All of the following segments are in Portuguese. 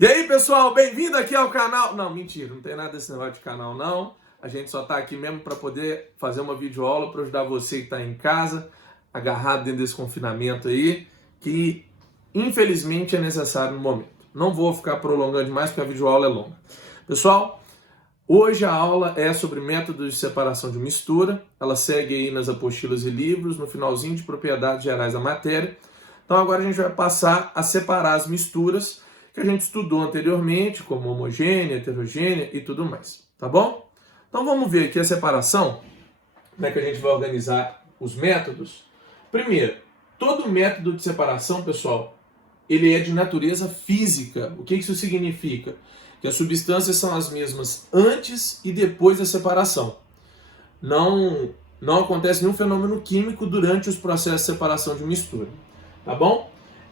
E aí, pessoal, bem-vindo aqui ao canal. Não, mentira, não tem nada desse negócio de canal, não. A gente só tá aqui mesmo para poder fazer uma videoaula para ajudar você que está em casa, agarrado dentro desse confinamento aí, que infelizmente é necessário no momento. Não vou ficar prolongando demais porque a videoaula é longa. Pessoal, hoje a aula é sobre métodos de separação de mistura. Ela segue aí nas apostilas e livros, no finalzinho de propriedades gerais da matéria. Então agora a gente vai passar a separar as misturas que a gente estudou anteriormente, como homogênea, heterogênea e tudo mais, tá bom? Então vamos ver aqui a separação, como é que a gente vai organizar os métodos. Primeiro, todo método de separação, pessoal, ele é de natureza física. O que isso significa? Que as substâncias são as mesmas antes e depois da separação. Não acontece nenhum fenômeno químico durante os processos de separação de mistura, tá bom?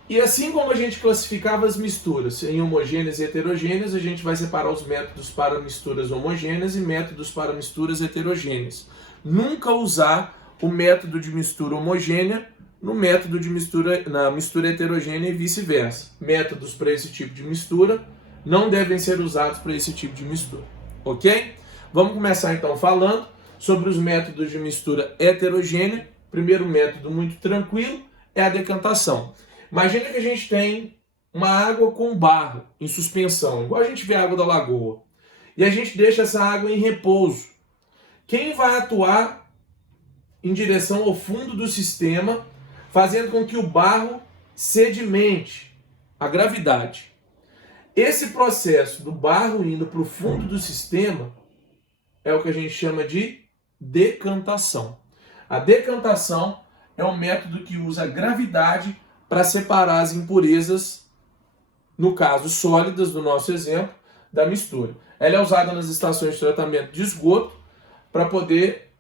E assim como a gente classificava as misturas em homogêneas e heterogêneas, a gente vai separar os métodos para misturas homogêneas e métodos para misturas heterogêneas. Nunca usar o método de mistura homogênea no método de mistura, na mistura heterogênea e vice-versa. Métodos para esse tipo de mistura não devem ser usados para esse tipo de mistura, ok? Vamos começar então falando sobre os métodos de mistura heterogênea. Primeiro método muito tranquilo é a decantação. Imagina que a gente tem uma água com barro em suspensão, igual a gente vê a água da lagoa, e a gente deixa essa água em repouso. Quem vai atuar em direção ao fundo do sistema, fazendo com que o barro sedimente? A gravidade. Esse processo do barro indo para o fundo do sistema é o que a gente chama de decantação. A decantação é um método que usa a gravidade para separar as impurezas, no caso sólidas do nosso exemplo, da mistura. Ela é usada nas estações de tratamento de esgoto para poder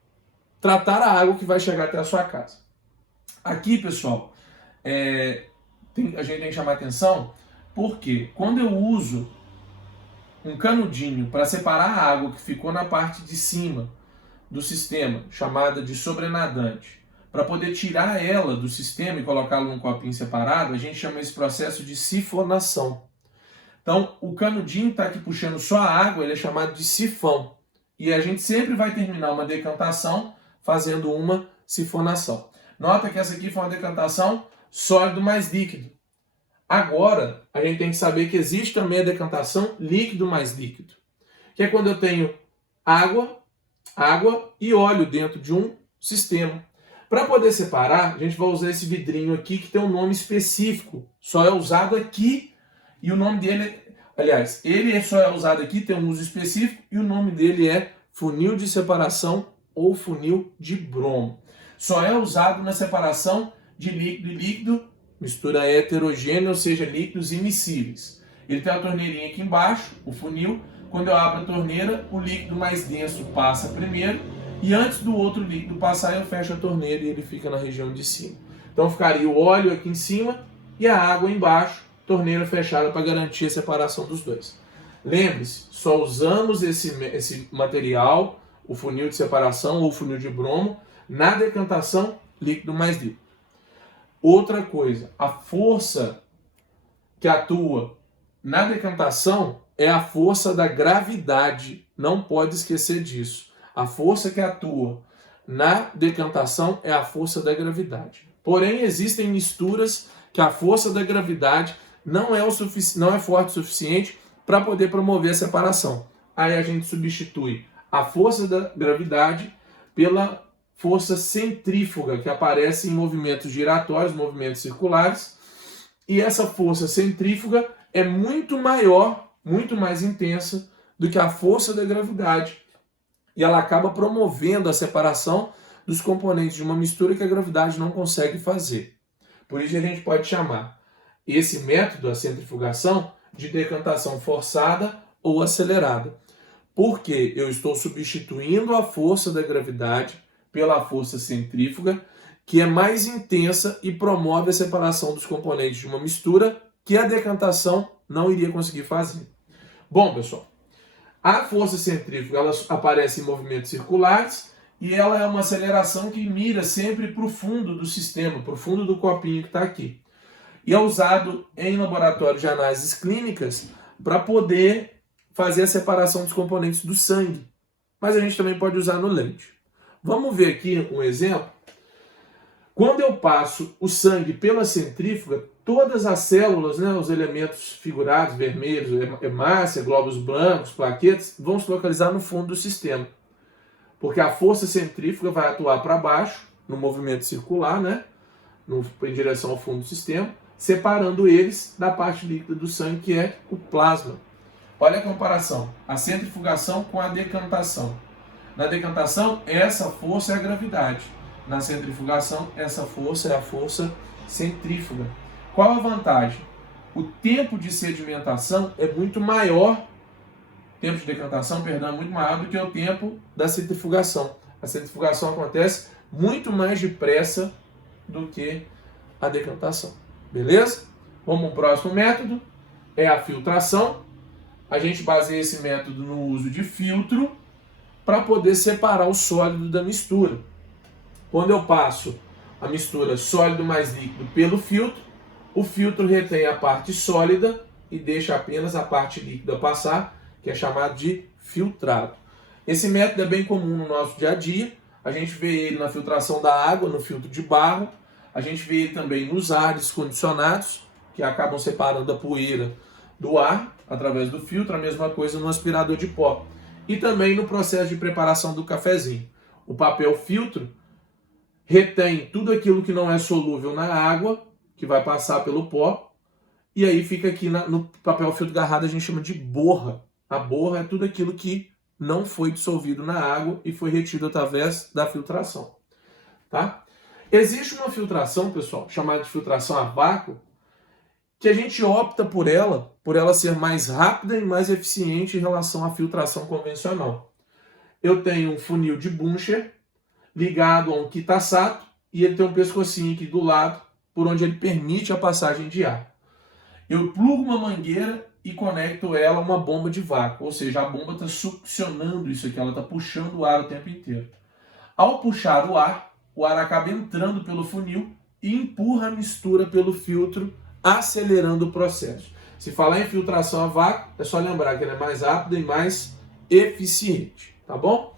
tratar a água que vai chegar até a sua casa. Aqui, pessoal, a gente tem que chamar atenção porque quando eu uso um canudinho para separar a água que ficou na parte de cima do sistema, chamada de sobrenadante, para poder tirar ela do sistema e colocá-la num copinho separado, a gente chama esse processo de sifonação. Então, o canudinho está aqui puxando só a água, ele é chamado de sifão. E a gente sempre vai terminar uma decantação fazendo uma sifonação. Nota que essa aqui foi uma decantação sólido mais líquido. Agora, a gente tem que saber que existe também a decantação líquido mais líquido, que é quando eu tenho água e óleo dentro de um sistema. Para poder separar, a gente vai usar esse vidrinho aqui que tem um nome específico. Só é usado aqui e o nome dele, aliás, ele só é usado aqui, tem um uso específico e o nome dele é funil de separação ou funil de bromo. Só é usado na separação de líquido e líquido, mistura heterogênea, ou seja, líquidos immiscíveis. Ele tem a torneirinha aqui embaixo, o funil. Quando eu abro a torneira, o líquido mais denso passa primeiro. E antes do outro líquido passar, eu fecho a torneira e ele fica na região de cima. Então ficaria o óleo aqui em cima e a água embaixo, torneira fechada para garantir a separação dos dois. Lembre-se, só usamos esse material, o funil de separação ou funil de bromo, na decantação líquido mais líquido. Outra coisa, a força que atua na decantação é a força da gravidade. Não pode esquecer disso. A força que atua na decantação é a força da gravidade. Porém, existem misturas que a força da gravidade não é forte o suficiente para poder promover a separação. Aí a gente substitui a força da gravidade pela força centrífuga, que aparece em movimentos giratórios, movimentos circulares. E essa força centrífuga é muito maior, muito mais intensa do que a força da gravidade. E ela acaba promovendo a separação dos componentes de uma mistura que a gravidade não consegue fazer. Por isso a gente pode chamar esse método, a centrifugação, de decantação forçada ou acelerada. Porque eu estou substituindo a força da gravidade pela força centrífuga, que é mais intensa e promove a separação dos componentes de uma mistura que a decantação não iria conseguir fazer. Bom, pessoal, a força centrífuga ela aparece em movimentos circulares e ela é uma aceleração que mira sempre para o fundo do sistema, para o fundo do copinho que está aqui. E é usado em laboratórios de análises clínicas para poder fazer a separação dos componentes do sangue. Mas a gente também pode usar no leite. Vamos ver aqui um exemplo. Quando eu passo o sangue pela centrífuga, todas as células, né, os elementos figurados, vermelhos, hemácia, glóbulos brancos, plaquetas, vão se localizar no fundo do sistema. Porque a força centrífuga vai atuar para baixo, no movimento circular, né, em direção ao fundo do sistema, separando eles da parte líquida do sangue, que é o plasma. Olha a comparação, a centrifugação com a decantação. Na decantação, essa força é a gravidade. Na centrifugação, essa força é a força centrífuga. Qual a vantagem? O tempo de sedimentação é muito maior, o tempo de decantação, perdão, é muito maior do que o tempo da centrifugação. A centrifugação acontece muito mais depressa do que a decantação. Beleza? Vamos ao próximo método, é a filtração. A gente baseia esse método no uso de filtro para poder separar o sólido da mistura. Quando eu passo a mistura sólido mais líquido pelo filtro, o filtro retém a parte sólida e deixa apenas a parte líquida passar, que é chamado de filtrado. Esse método é bem comum no nosso dia a dia. A gente vê ele na filtração da água, no filtro de barro. A gente vê ele também nos ares condicionados, que acabam separando a poeira do ar através do filtro. A mesma coisa no aspirador de pó. E também no processo de preparação do cafezinho. O papel filtro retém tudo aquilo que não é solúvel na água, que vai passar pelo pó, e aí fica aqui no papel filtro garrado, a gente chama de borra. A borra é tudo aquilo que não foi dissolvido na água e foi retido através da filtração. Tá? Existe uma filtração, pessoal, chamada de filtração a vácuo, que a gente opta por ela ser mais rápida e mais eficiente em relação à filtração convencional. Eu tenho um funil de Buncher ligado a um Kitasato e ele tem um pescocinho aqui do lado por onde ele permite a passagem de ar. Eu plugo uma mangueira e conecto ela a uma bomba de vácuo, ou seja, a bomba está succionando isso aqui, ela está puxando o ar o tempo inteiro. Ao puxar o ar acaba entrando pelo funil e empurra a mistura pelo filtro, acelerando o processo. Se falar em filtração a vácuo, é só lembrar que ela é mais rápida e mais eficiente, tá bom?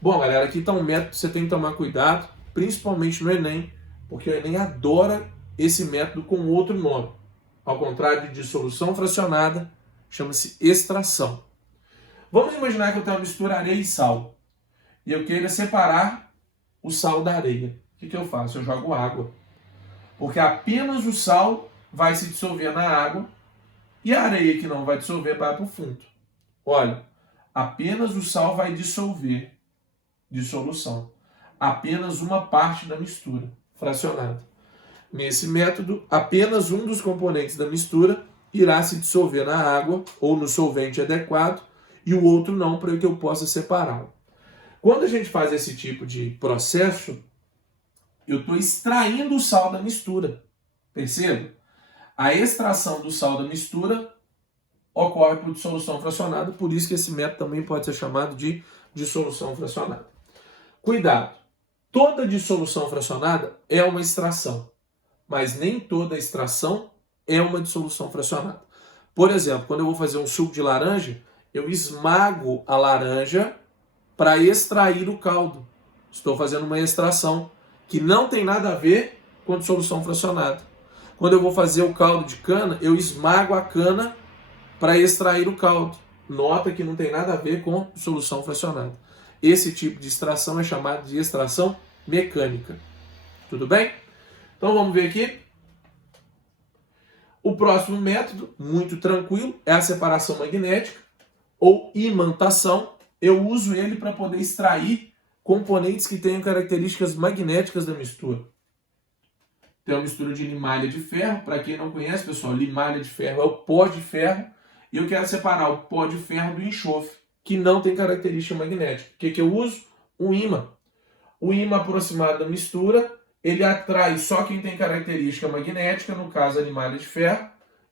Bom, galera, aqui está um método que você tem que tomar cuidado, principalmente no Enem, porque o Enem adora esse método com outro nome. Ao contrário de dissolução fracionada, chama-se extração. Vamos imaginar que eu tenho uma mistura areia e sal, e eu queira separar o sal da areia. O que eu faço? Eu jogo água, porque apenas o sal vai se dissolver na água, e a areia que não vai dissolver vai para o fundo. Olha, apenas o sal vai dissolver. Dissolução. Apenas uma parte da mistura, fracionada. Nesse método, apenas um dos componentes da mistura irá se dissolver na água ou no solvente adequado e o outro não, para que eu possa separá-lo. Quando a gente faz esse tipo de processo, eu estou extraindo o sal da mistura. Perceba? A extração do sal da mistura ocorre por dissolução fracionada, por isso que esse método também pode ser chamado de dissolução fracionada. Cuidado! Toda dissolução fracionada é uma extração, mas nem toda extração é uma dissolução fracionada. Por exemplo, quando eu vou fazer um suco de laranja, eu esmago a laranja para extrair o caldo. Estou fazendo uma extração que não tem nada a ver com a dissolução fracionada. Quando eu vou fazer o caldo de cana, eu esmago a cana para extrair o caldo. Nota que não tem nada a ver com dissolução fracionada. Esse tipo de extração é chamado de extração mecânica. Tudo bem? Então vamos ver aqui. O próximo método, muito tranquilo, é a separação magnética ou imantação. Eu uso ele para poder extrair componentes que tenham características magnéticas da mistura. Tem uma mistura de limalha de ferro. Para quem não conhece, pessoal, limalha de ferro é o pó de ferro. E eu quero separar o pó de ferro do enxofre, que não tem característica magnética. O que eu uso? Um ímã. O ímã aproximado da mistura, ele atrai só quem tem característica magnética, no caso a limalha de ferro,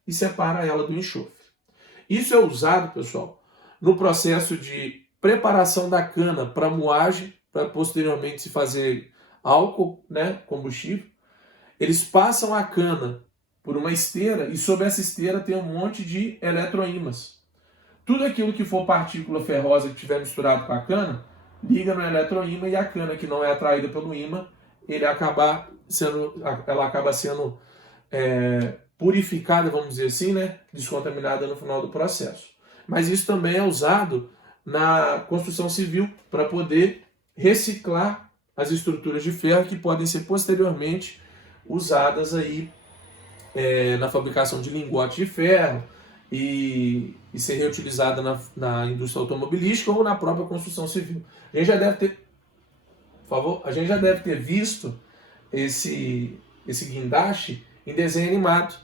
e separa ela do enxofre. Isso é usado, pessoal, no processo de preparação da cana para moagem, para posteriormente se fazer álcool, né, combustível. Eles passam a cana por uma esteira e sobre essa esteira tem um monte de eletroímãs. Tudo aquilo que for partícula ferrosa que estiver misturado com a cana, liga no eletroímã e a cana que não é atraída pelo ímã, ela acaba sendo purificada, vamos dizer assim, né? Descontaminada no final do processo. Mas isso também é usado na construção civil para poder reciclar as estruturas de ferro que podem ser posteriormente usadas aí na fabricação de lingotes de ferro e ser reutilizada na indústria automobilística ou na própria construção civil. A gente já deve ter, por favor, a gente já deve ter visto esse guindaste em desenho animado,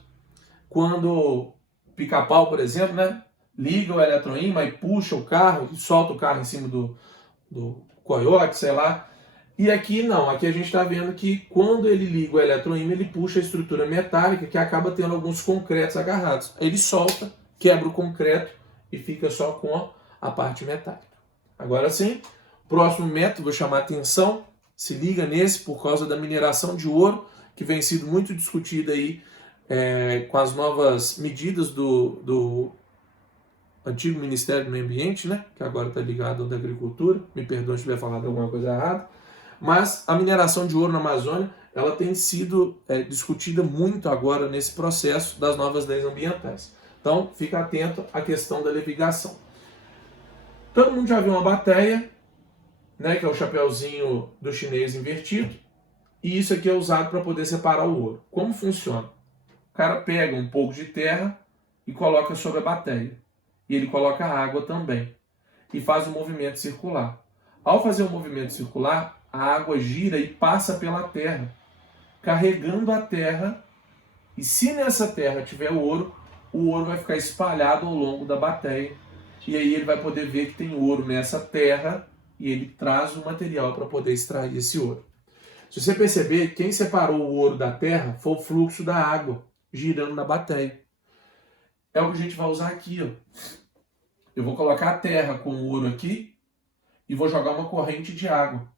quando o Pica-Pau, por exemplo, né, liga o eletroímã e puxa o carro, e solta o carro em cima do coiote, sei lá. E aqui não, aqui a gente está vendo que quando ele liga o eletroímã, ele puxa a estrutura metálica que acaba tendo alguns concretos agarrados. Aí ele solta, quebra o concreto e fica só com a parte metálica. Agora sim, próximo método, vou chamar a atenção, se liga nesse por causa da mineração de ouro, que vem sido muito discutida aí com as novas medidas do antigo Ministério do Meio Ambiente, né, que agora está ligado ao da Agricultura. Me perdoe se tiver falado alguma coisa errada. Mas a mineração de ouro na Amazônia, ela tem sido discutida muito agora nesse processo das novas leis ambientais. Então, fica atento à questão da levigação. Todo mundo já viu uma bateia, né, que é o chapeuzinho do chinês invertido, e isso aqui é usado para poder separar o ouro. Como funciona? O cara pega um pouco de terra e coloca sobre a bateia. E ele coloca água também. E faz um movimento circular. Ao fazer um movimento circular, a água gira e passa pela terra, carregando a terra. E se nessa terra tiver ouro, o ouro vai ficar espalhado ao longo da bateia. E aí ele vai poder ver que tem ouro nessa terra e ele traz o material para poder extrair esse ouro. Se você perceber, quem separou o ouro da terra foi o fluxo da água girando na bateia. É o que a gente vai usar aqui, ó. Eu vou colocar a terra com o ouro aqui e vou jogar uma corrente de água.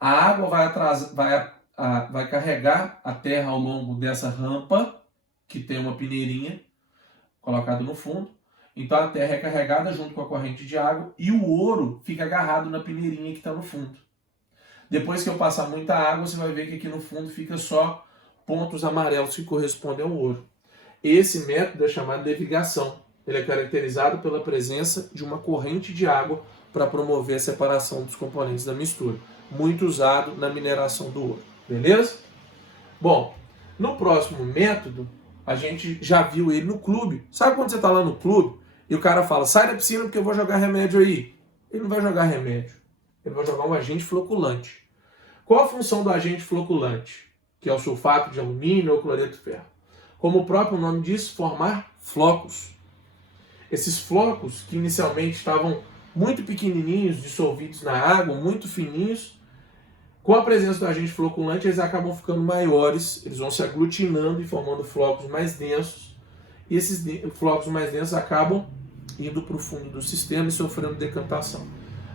A água vai carregar a terra ao longo dessa rampa, que tem uma peneirinha colocada no fundo. Então a terra é carregada junto com a corrente de água e o ouro fica agarrado na peneirinha que está no fundo. Depois que eu passar muita água, você vai ver que aqui no fundo fica só pontos amarelos que correspondem ao ouro. Esse método é chamado de levigação. Ele é caracterizado pela presença de uma corrente de água para promover a separação dos componentes da mistura. Muito usado na mineração do ouro. Beleza? Bom, no próximo método, a gente já viu ele no clube. Sabe quando você está lá no clube e o cara fala, sai da piscina porque eu vou jogar remédio aí? Ele não vai jogar remédio. Ele vai jogar um agente floculante. Qual a função do agente floculante? Que é o sulfato de alumínio ou cloreto de ferro. Como o próprio nome diz, formar flocos. Esses flocos, que inicialmente estavam muito pequenininhos, dissolvidos na água, muito fininhos, com a presença do agente floculante, eles acabam ficando maiores, eles vão se aglutinando e formando flocos mais densos, e esses flocos mais densos acabam indo para o fundo do sistema e sofrendo decantação.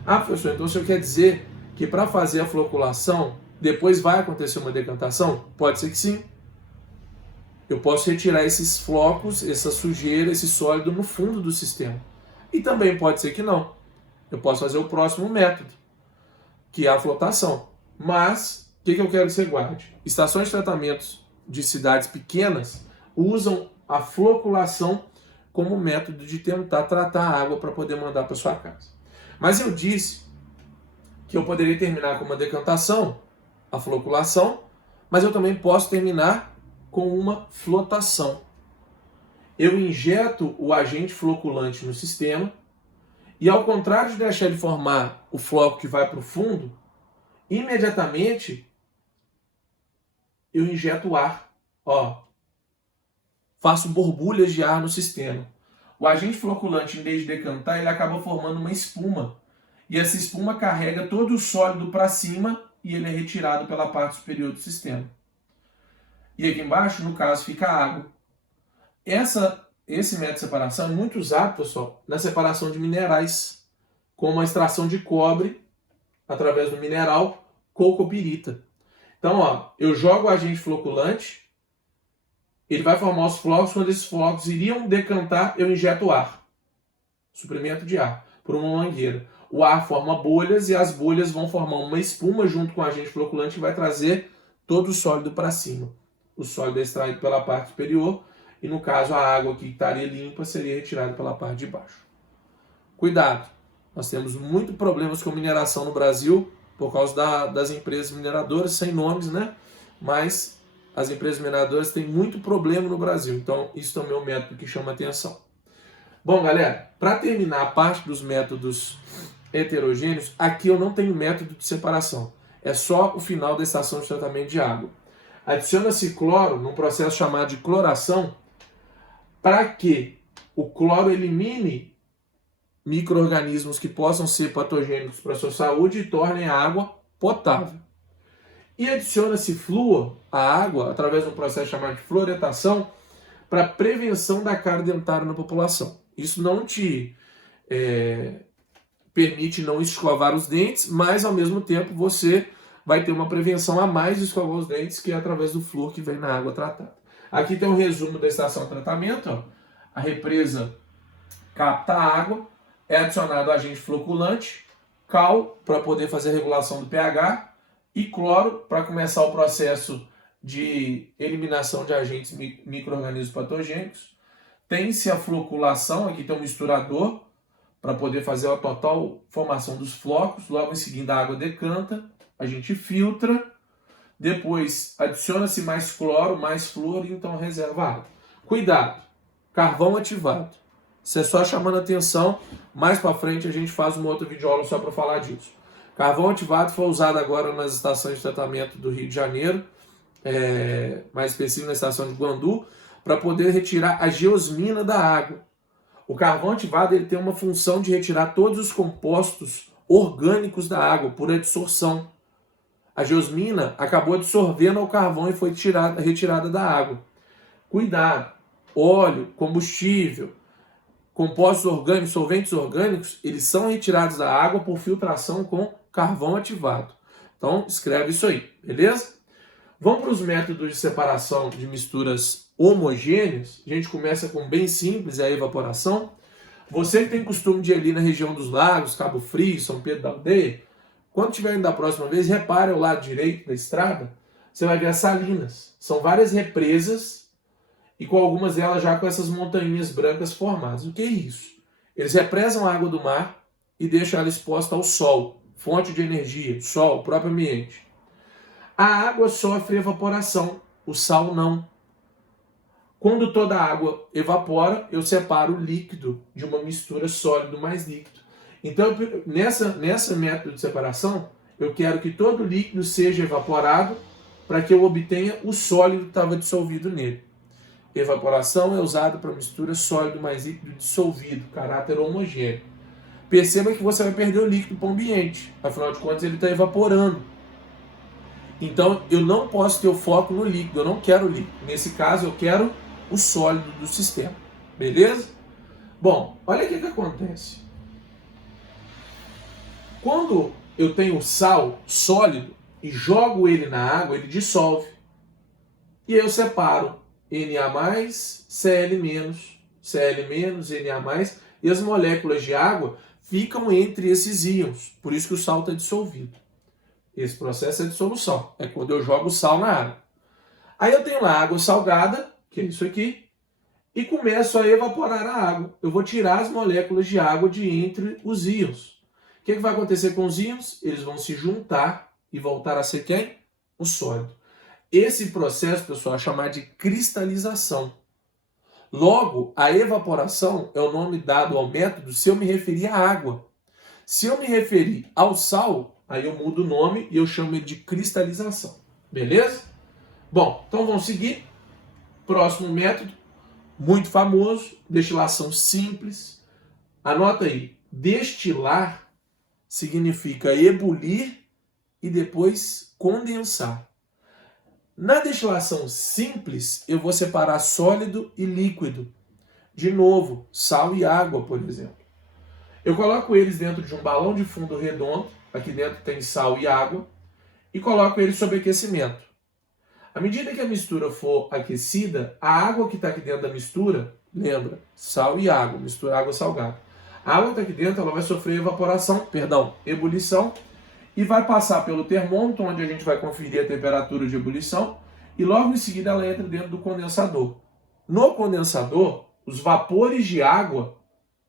Ah, professor, então o senhor quer dizer que para fazer a floculação, depois vai acontecer uma decantação? Pode ser que sim. Eu posso retirar esses flocos, essa sujeira, esse sólido no fundo do sistema. E também pode ser que não. Eu posso fazer o próximo método, que é a flotação. Mas, o que eu quero que você guarde? Estações de tratamentos de cidades pequenas usam a floculação como método de tentar tratar a água para poder mandar para sua casa. Mas eu disse que eu poderia terminar com uma decantação, a floculação, mas eu também posso terminar com uma flotação. Eu injeto o agente floculante no sistema e, ao contrário de deixar ele formar o floco que vai para o fundo, imediatamente eu injeto ar. Ó, faço borbulhas de ar no sistema. O agente floculante, em vez de decantar, ele acaba formando uma espuma. E essa espuma carrega todo o sólido para cima e ele é retirado pela parte superior do sistema. E aqui embaixo, no caso, fica a água. Esse método de separação é muito usado, pessoal, na separação de minerais, como a extração de cobre através do mineral colcopirita. Então, ó, eu jogo o agente floculante, Ele vai formar os flocos, quando esses flocos iriam decantar, eu injeto ar. Suprimento de ar, por uma mangueira. O ar forma bolhas e as bolhas vão formar uma espuma junto com o agente floculante que vai trazer todo o sólido para cima. O sólido é extraído pela parte superior e, no caso, a água que estaria limpa seria retirada pela parte de baixo. Cuidado, nós temos muitos problemas com mineração no Brasil por causa das empresas mineradoras, sem nomes, né? Mas as empresas mineradoras têm muito problema no Brasil, então isso também é um método que chama atenção. Bom, galera, para terminar a parte dos métodos heterogêneos, aqui eu não tenho método de separação. É só o final da estação de tratamento de água. Adiciona-se cloro num processo chamado de cloração para que o cloro elimine micro-organismos que possam ser patogênicos para a sua saúde e tornem a água potável. E adiciona-se flúor à água através de um processo chamado de fluoretação para prevenção da cárie dentária na população. Isso não te permite não escovar os dentes, mas ao mesmo tempo você vai ter uma prevenção a mais de escovar os dentes, que é através do flúor que vem na água tratada. Aqui tem um resumo da estação de tratamento. Ó. A represa capta a água, é adicionado agente floculante, cal para poder fazer a regulação do pH e cloro para começar o processo de eliminação de agentes micro-organismos patogênicos. Tem-se a floculação, aqui tem um misturador para poder fazer a total formação dos flocos. Logo em seguida a água decanta, a gente filtra, depois adiciona-se mais cloro, mais flúor e então reserva a água. Cuidado, carvão ativado. Isso é só chamando a atenção, mais para frente a gente faz uma outra videoaula só para falar disso. Carvão ativado foi usado agora nas estações de tratamento do Rio de Janeiro, mais específico na estação de Guandu, para poder retirar a geosmina da água. O carvão ativado ele tem uma função de retirar todos os compostos orgânicos da água por adsorção. A geosmina acabou absorvendo o carvão e foi retirada da água. Cuidado, óleo, combustível, compostos orgânicos, solventes orgânicos, eles são retirados da água por filtração com carvão ativado. Então, escreve isso aí, beleza? Vamos para os métodos de separação de misturas homogêneas. A gente começa com bem simples, é a evaporação. Você que tem costume de ir ali na região dos lagos, Cabo Frio, São Pedro da Aldeia, quando estiver indo da próxima vez, repare ao lado direito da estrada, você vai ver as salinas. São várias represas e com algumas delas já com essas montanhas brancas formadas. O que é isso? Eles represam a água do mar e deixam ela exposta ao sol, fonte de energia, sol, próprio ambiente. A água sofre evaporação, o sal não. Quando toda a água evapora, eu separo o líquido de uma mistura sólido mais líquido. Então, nessa método de separação, eu quero que todo o líquido seja evaporado para que eu obtenha o sólido que estava dissolvido nele. Evaporação é usada para mistura sólido mais líquido dissolvido, caráter homogêneo. Perceba que você vai perder o líquido para o ambiente, afinal de contas ele está evaporando. Então eu não posso ter o foco no líquido, eu não quero o líquido. Nesse caso eu quero o sólido do sistema, beleza? Bom, olha o que acontece. Quando eu tenho sal sólido e jogo ele na água, ele dissolve. E aí eu separo Na+, Cl-, Cl-, Na+, e as moléculas de água ficam entre esses íons. Por isso que o sal está dissolvido. Esse processo é de dissolução. É quando eu jogo sal na água. Aí eu tenho lá água salgada, que é isso aqui, e começo a evaporar a água. Eu vou tirar as moléculas de água de entre os íons. O que vai acontecer com os íons? Eles vão se juntar e voltar a ser quem? O sólido. Esse processo, pessoal, é chamado de cristalização. Logo, a evaporação é o nome dado ao método se eu me referir à água. Se eu me referir ao sal, aí eu mudo o nome e eu chamo ele de cristalização. Beleza? Bom, então vamos seguir. Próximo método, muito famoso, destilação simples. Anota aí, destilar significa ebulir e depois condensar. Na destilação simples, eu vou separar sólido e líquido. De novo, sal e água, por exemplo. Eu coloco eles dentro de um balão de fundo redondo, aqui dentro tem sal e água, e coloco eles sob aquecimento. À medida que a mistura for aquecida, a água que está aqui dentro da mistura, lembra, sal e água, mistura água salgada. A água que está aqui dentro ela vai sofrer ebulição, e vai passar pelo termômetro, onde a gente vai conferir a temperatura de ebulição, e logo em seguida ela entra dentro do condensador. No condensador, os vapores de água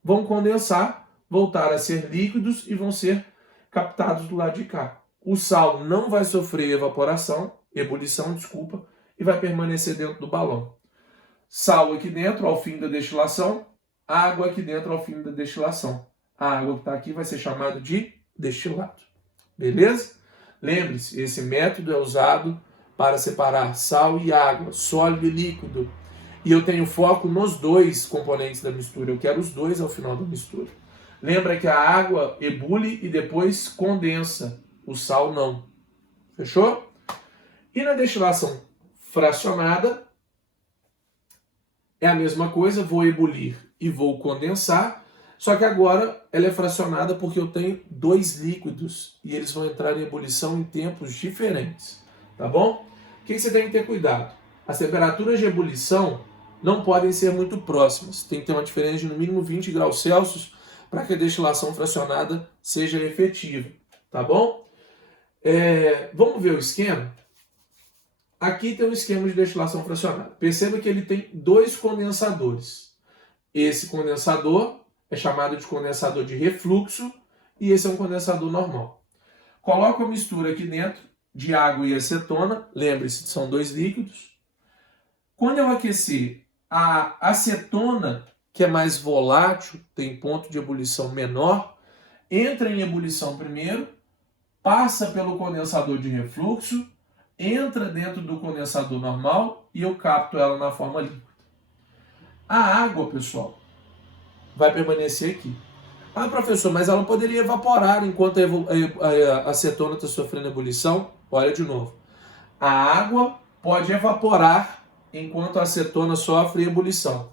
vão condensar, voltar a ser líquidos e vão ser captados do lado de cá. O sal não vai sofrer ebulição, e vai permanecer dentro do balão. Sal aqui dentro ao fim da destilação, água aqui dentro ao fim da destilação. A água que está aqui vai ser chamada de destilado. Beleza? Lembre-se, esse método é usado para separar sal e água, sólido e líquido. E eu tenho foco nos dois componentes da mistura. Eu quero os dois ao final da mistura. Lembra que a água ebule e depois condensa. O sal não. Fechou? E na destilação fracionada, é a mesma coisa. Vou ebulir e vou condensar. Só que agora ela é fracionada porque eu tenho dois líquidos. E eles vão entrar em ebulição em tempos diferentes. Tá bom? O que você tem que ter cuidado? As temperaturas de ebulição não podem ser muito próximas. Tem que ter uma diferença de no mínimo 20 graus Celsius para que a destilação fracionada seja efetiva. Tá bom? Vamos ver o esquema? Aqui tem um esquema de destilação fracionada. Perceba que ele tem dois condensadores. Esse condensador é chamado de condensador de refluxo e esse é um condensador normal. Coloco a mistura aqui dentro de água e acetona. Lembre-se, são dois líquidos. Quando eu aquecer a acetona, que é mais volátil, tem ponto de ebulição menor, entra em ebulição primeiro, passa pelo condensador de refluxo, entra dentro do condensador normal e eu capto ela na forma líquida. A água, pessoal, vai permanecer aqui. Ah, professor, mas ela poderia evaporar enquanto a acetona está sofrendo ebulição? Olha de novo. A água pode evaporar enquanto a acetona sofre ebulição.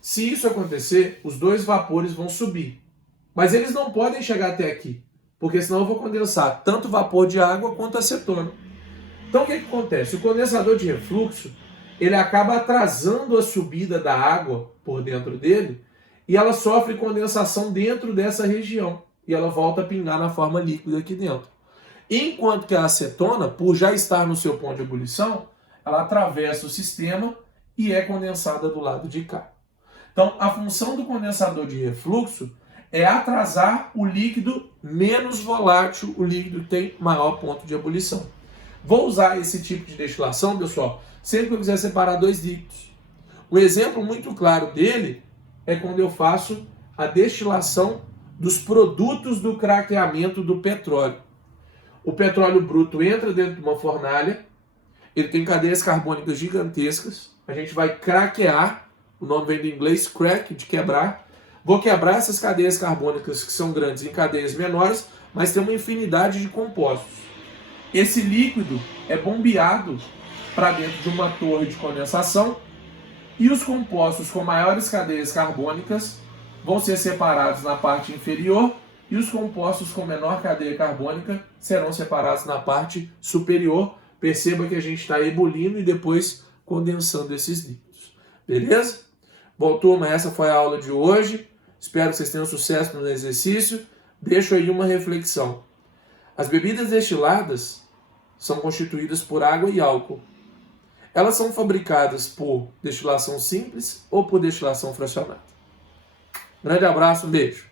Se isso acontecer, os dois vapores vão subir. Mas eles não podem chegar até aqui, porque senão eu vou condensar tanto vapor de água quanto acetona. Então o que acontece? O condensador de refluxo, ele acaba atrasando a subida da água por dentro dele e ela sofre condensação dentro dessa região e ela volta a pingar na forma líquida aqui dentro. Enquanto que a acetona, por já estar no seu ponto de ebulição, ela atravessa o sistema e é condensada do lado de cá. Então, a função do condensador de refluxo é atrasar o líquido menos volátil, o líquido que tem maior ponto de ebulição. Vou usar esse tipo de destilação, pessoal, sempre que eu quiser separar dois líquidos. Um exemplo muito claro dele é quando eu faço a destilação dos produtos do craqueamento do petróleo. O petróleo bruto entra dentro de uma fornalha, ele tem cadeias carbônicas gigantescas, a gente vai craquear, o nome vem do inglês crack, de quebrar. Vou quebrar essas cadeias carbônicas que são grandes em cadeias menores, mas tem uma infinidade de compostos. Esse líquido é bombeado para dentro de uma torre de condensação e os compostos com maiores cadeias carbônicas vão ser separados na parte inferior e os compostos com menor cadeia carbônica serão separados na parte superior. Perceba que a gente está ebulindo e depois condensando esses líquidos. Beleza? Bom, turma, essa foi a aula de hoje. Espero que vocês tenham sucesso no exercício. Deixo aí uma reflexão. As bebidas destiladas são constituídas por água e álcool. Elas são fabricadas por destilação simples ou por destilação fracionada. Grande abraço, um beijo.